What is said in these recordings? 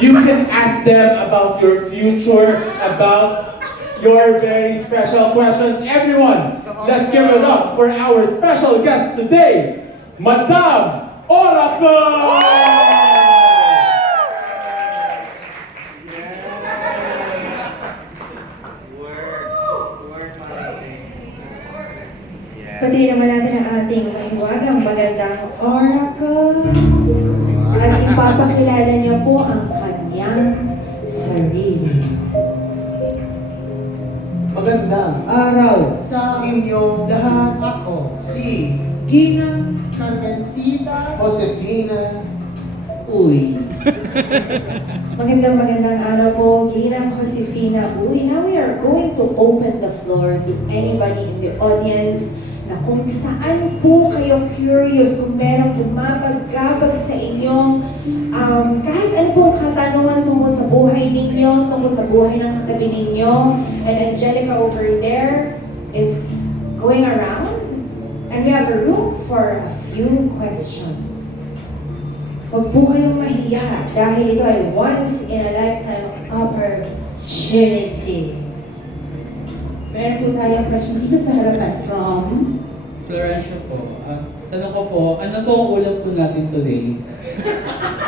You can ask them about your future, about your very special questions. Everyone, let's give it up for our special guest today, Madam Oracle! Pati naman natin ang ating mahiwagang magandang Oracle. At ipapakilala niya po ang kanyang sarili. Magandang Araw sa inyong lahat. ako, si Ginang Carmencita Josefina. Uy. Magandang araw po, Ginang Josefina Uy. Now we are going to open the floor to anybody in the audience na kung saan po kayo curious, kung merong bumabagabag sa inyong kahit ano pong katanungan tungkol sa buhay ninyo, tungkol sa buhay ng katabi ninyo. And Angelica over there is going around and we have a room for a few questions. Huwag po kayong mahiya dahil ito ay once in a lifetime opportunity. Meron po tayong question dito sa harapan from Florencio po. Tanong ko po, ano po ang ulam po natin today?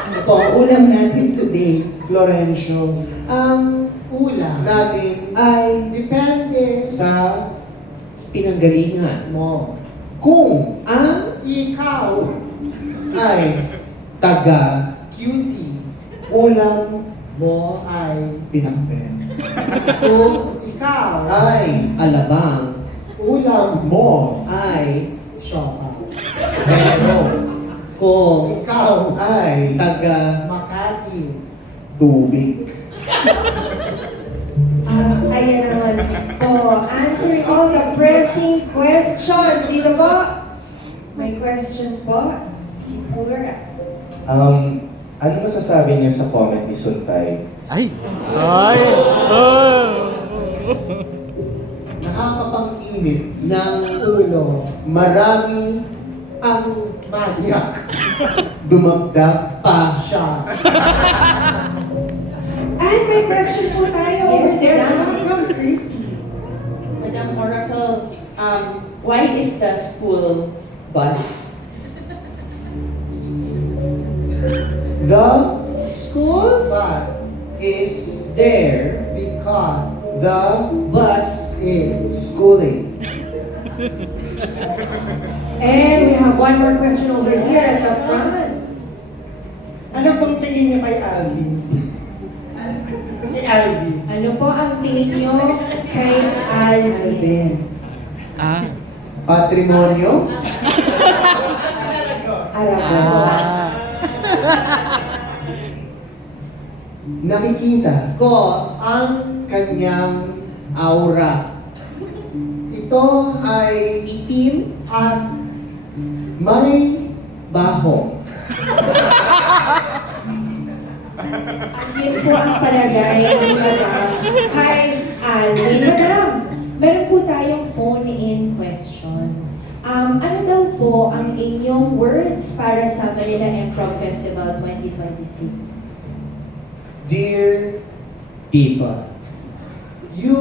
ano po ang ulam natin today. Florencio, Ang ulam natin ay depende sa pinanggalingan mo. Kung ang ikaw ay taga QC, ulam mo ay pinakben. kung ikaw Ay alabang ulam mo ay siopa. Pero kung ikaw ay taga Makati, tubig. Ayan naman po, answering all the pressing questions. Dito po, may question po, si Pura. Ano masasabi niyo sa comment ni Suntay? Nakakapang-init ng ulo marami ang madyak. Dumagdag pa siya. And may question po tayo over there. From Christy. Madam Oracle, why is the school bus? The school bus is there because the bus is schooling. And we have one more question over here at the front. ano pong tingin niyo kay Alvin? Kay Alvin. Ano po ang tingin niyo kay Alvin? Patrimonyo, Aragon. nakikita Ko ang kanyang aura ito ay itim at may baho. Yun po ang palagay ni Madam kay Alvin. Madam, meron po tayong phone-in question. Ano daw po ang inyong words para sa Manila Improv Festival 2026? dear, People. you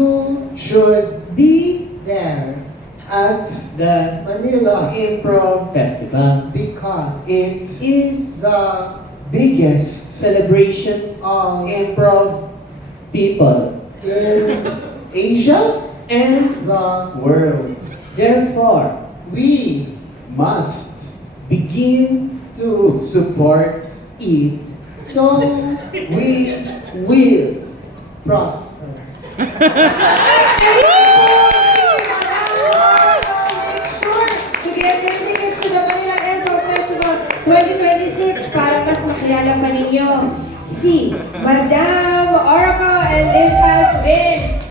should Be there at the Manila Improv festival because it is the biggest celebration of improv people in Asia, and the world. therefore We must begin to support it so we will prosper. To get your tickets to the Manila Improv Festival 2026 para mas makilala pa ninyo si Madam Oracle, and this has been